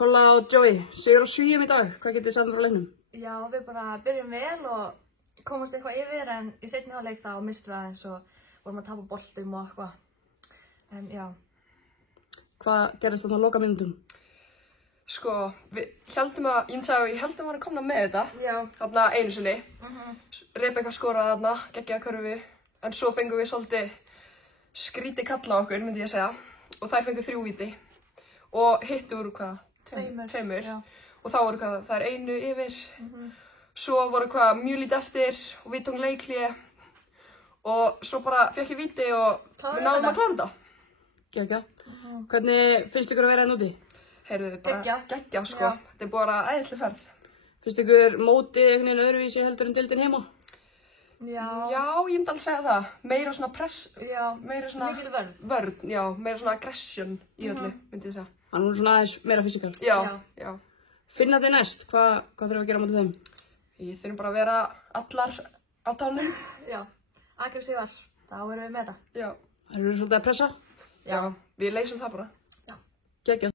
Kolla og Joey, sigur á Svíum í dag. Hvað getið þið sagt frá leiknum? Já, við bara byrjum vel og komast eitthvað yfir en í seinni hálfleik þá mistum við aðeins og vorum að tapa boltum og eitthvað. En já. Hvað gerðist þarna á lokamínútum? Sko, ég heldum að við komna með þetta. Já. Þarna einu sinni. Rebekka skoraði þarna, geggjaða körfu. En svo fengum við svolítið skrítið kalla á okkur, myndi ég að segja. Og þær fengu 3 víti. Og hittu úr hvað? 2. Já. Og þá voru hvað, það er 1 yfir. Svo voru hvað, mjög lítið eftir og við tókum leikhlé. Og svo bara fekk ég víti og við náðum að klára þetta. Gekkja. Hvernig finnst ykkur að vera hérna úti? Heyrðu, bara geggja sko. Þetta er bara æðisleg ferð. Finnst ykkur mótið einhvern veginn öðruvísi heldur en deildin heima? Já. Já, ég myndi alveg segja það. Meira svona press, meira svona Mikil vörn, já, meira svona aggression í öllu, myndi ég segja. Hann er svona aðeins meira fysikal. Já. Finna þið næst, hvað þurfum við að gera á móti þeim? Ég þurfum bara að vera allar á tánum. Já. Aggressívar, þá erum við með þetta. Já. Það eru svolítið að pressa? Já, við leysum það bara. Gekkja.